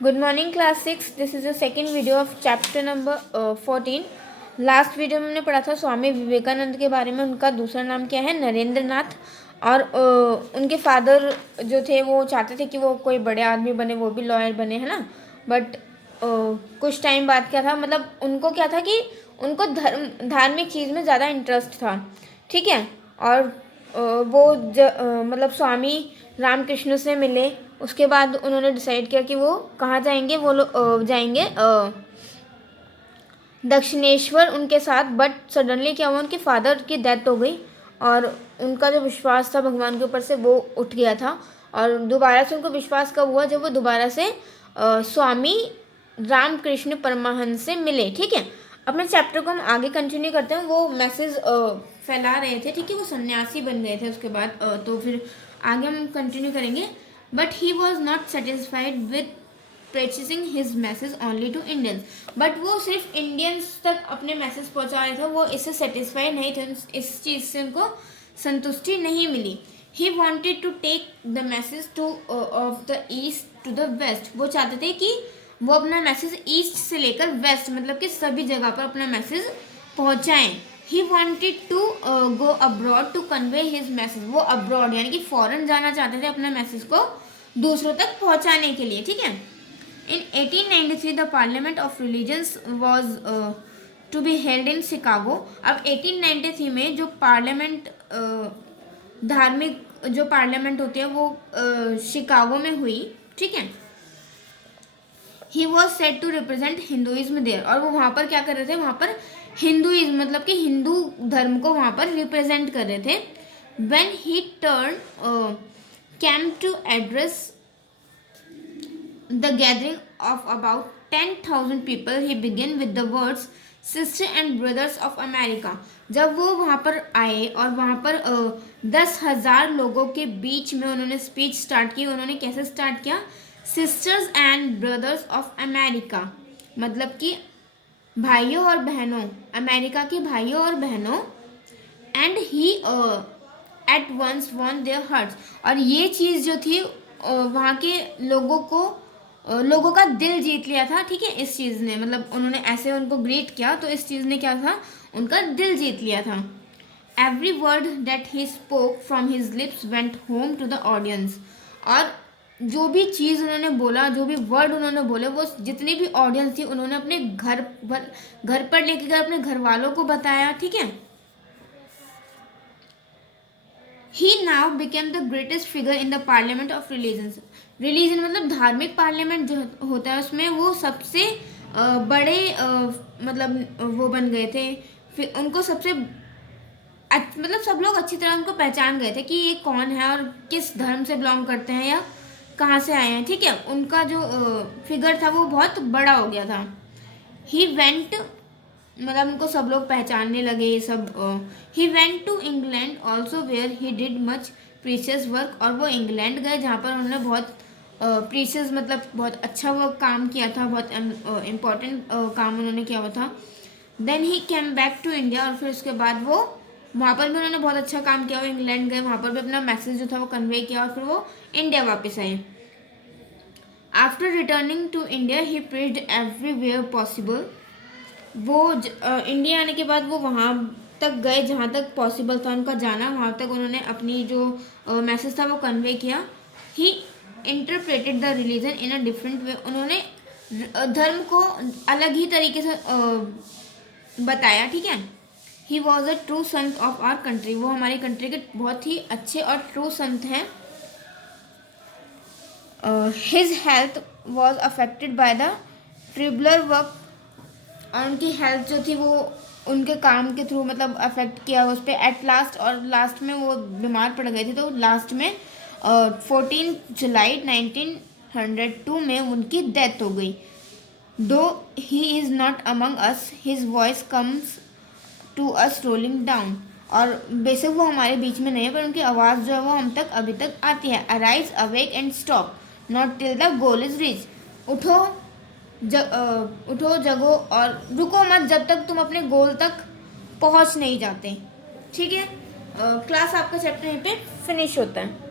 Good morning class 6. This is the second video of chapter number 14. Last video में हमने पढ़ा था स्वामी विवेकानंद के बारे में। उनका दूसरा नाम क्या है? नरेंद्र नाथ। और उनके फादर जो थे वो चाहते थे कि वो कोई बड़े आदमी बने, वो भी लॉयर बने, है ना। बट कुछ टाइम बाद क्या था, मतलब उनको क्या था कि उनको धार्मिक चीज़ में ज़्यादा इंटरेस्ट था, ठीक है। और वो मतलब स्वामी रामकृष्ण से मिले। उसके बाद उन्होंने डिसाइड किया कि वो कहाँ जाएंगे। वो लोग जाएंगे दक्षिणेश्वर उनके साथ। बट सडनली क्या हुआ, उनके फादर की डेथ हो गई और उनका जो विश्वास था भगवान के ऊपर से वो उठ गया था। और दोबारा से उनको विश्वास कब हुआ, जब वो दोबारा से स्वामी रामकृष्ण परमहंस से मिले, ठीक है। अपने चैप्टर को हम आगे कंटिन्यू करते हैं। वो मैसेज फैला रहे थे, ठीक है। वो सन्यासी बन गए थे उसके बाद, तो फिर आगे हम कंटिन्यू करेंगे। But he was not satisfied with preaching his message only to Indians. But वो सिर्फ इंडियंस तक अपने मैसेज पहुंचा रहे थे, वो इससे सेटिस्फाइड नहीं थे, इस चीज़ से उनको संतुष्टि नहीं मिली। He wanted to take the message to of the east to the west. वो चाहते थे कि वो अपना मैसेज ईस्ट से लेकर वेस्ट, मतलब कि सभी जगह पर अपना मैसेज पहुंचाएं। He wanted to go abroad to convey his message. वो अब्रॉड यानी कि फॉरेन जाना चाहते थे अपने मैसेज को दूसरों तक पहुंचाने के लिए, ठीक है। In 1893 the parliament of religions was to be held in Chicago. अब 1893 में जो पार्लियामेंट धार्मिक जो पार्लियामेंट होती है वो शिकागो में हुई, ठीक है। He was set to represent Hinduism there. और वो वहाँ पर क्या कर रहे थे, वहाँ पर हिंदुइज्म मतलब कि हिंदू धर्म को वहाँ पर रिप्रेजेंट कर रहे थे। When he turn came to address the gathering of about 10,000 people, he begin with the words sister and brothers of America. जब वो वहाँ पर आए और वहाँ पर 10,000 लोगों के बीच में उन्होंने स्पीच स्टार्ट की। उन्होंने कैसे स्टार्ट किया? Sisters and brothers of America, मतलब कि भाइयों और बहनों, अमेरिका के भाइयों और बहनों। And he at once won their hearts. और ये चीज़ जो थी वहाँ के लोगों का दिल जीत लिया था, ठीक है। इस चीज़ ने, मतलब उन्होंने ऐसे उनको ग्रीट किया तो इस चीज़ ने क्या था, उनका दिल जीत लिया था। Every word that he spoke from his lips went home to the audience. और जो भी चीज़ उन्होंने बोला, जो भी वर्ड उन्होंने बोले, वो जितनी भी ऑडियंस थी उन्होंने अपने घर पर लेके गए, अपने घर वालों को बताया, ठीक है। He now became the greatest figure in the parliament of religions. Religion मतलब धार्मिक पार्लियामेंट जो होता है उसमें वो सबसे बड़े मतलब वो बन गए थे। फिर उनको सबसे मतलब सब लोग अच्छी तरह उनको पहचान गए थे कि ये कौन है और किस धर्म से बिलोंग करते हैं या कहाँ से आए हैं, ठीक है। उनका जो फिगर था वो बहुत बड़ा हो गया था। ही वेंट मतलब उनको सब लोग पहचानने लगे ये सब। He went to England also where he did much precious work. और वो इंग्लैंड गए जहाँ पर उन्होंने बहुत प्रीशियस मतलब बहुत अच्छा वो काम किया था, बहुत इम्पोर्टेंट काम उन्होंने किया हुआ था। Then he came back to India. और फिर उसके बाद वो वहाँ पर भी उन्होंने बहुत अच्छा काम किया। वो इंग्लैंड गए, वहाँ पर भी अपना मैसेज जो था वो कन्वे किया और फिर वो इंडिया वापस आए। After returning to India he preached everywhere possible. वो इंडिया आने के बाद वो वहाँ तक गए जहाँ तक पॉसिबल था उनका जाना, वहाँ तक उन्होंने अपनी जो मैसेज था वो कन्वे किया। He interpreted the religion in a different way. उन्होंने धर्म को अलग ही तरीके से बताया, ठीक है। He was a true Sant of our country. वो हमारी कंट्री के बहुत ही अच्छे और ट्रू संत हैं। His health was affected by the tribular work. और उनकी हेल्थ जो थी वो उनके काम के थ्रू मतलब अफेक्ट किया उस पर एट लास्ट। और लास्ट में वो बीमार पड़ गए थे तो लास्ट में 14 जुलाई 1902 में उनकी डेथ हो गई। Though he is not among us his voice comes to us rolling down. और बेशक वो हमारे बीच में नहीं है पर उनकी आवाज़ जो है वो हम तक अभी तक आती है। Arise awake and stop not till the goal is reach. उठो उठो जगो और रुको मत जब तक तुम अपने गोल तक पहुंच नहीं जाते, ठीक है। क्लास आपका चैप्टर यहीं पे फिनिश होता है।